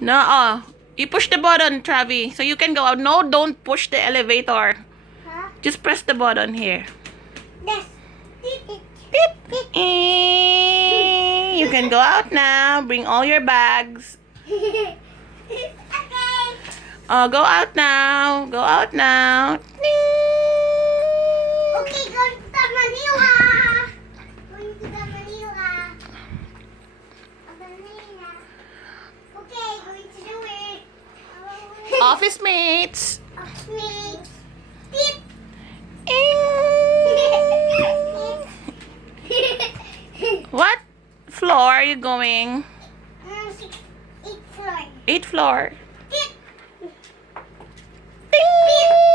No, you push the button, Travie, so you can go out. No, don't push the elevator. Huh? Just press the button here. This. Beep. You can go out now. Bring all your bags. Okay. Go out now. Go out now. Okay, going to the Manila. Going to the Manila. Manila. Okay, going to do it. Office mates. Me. Beep. What floor are you going? 8th floor. 8th floor. Beep. Ding!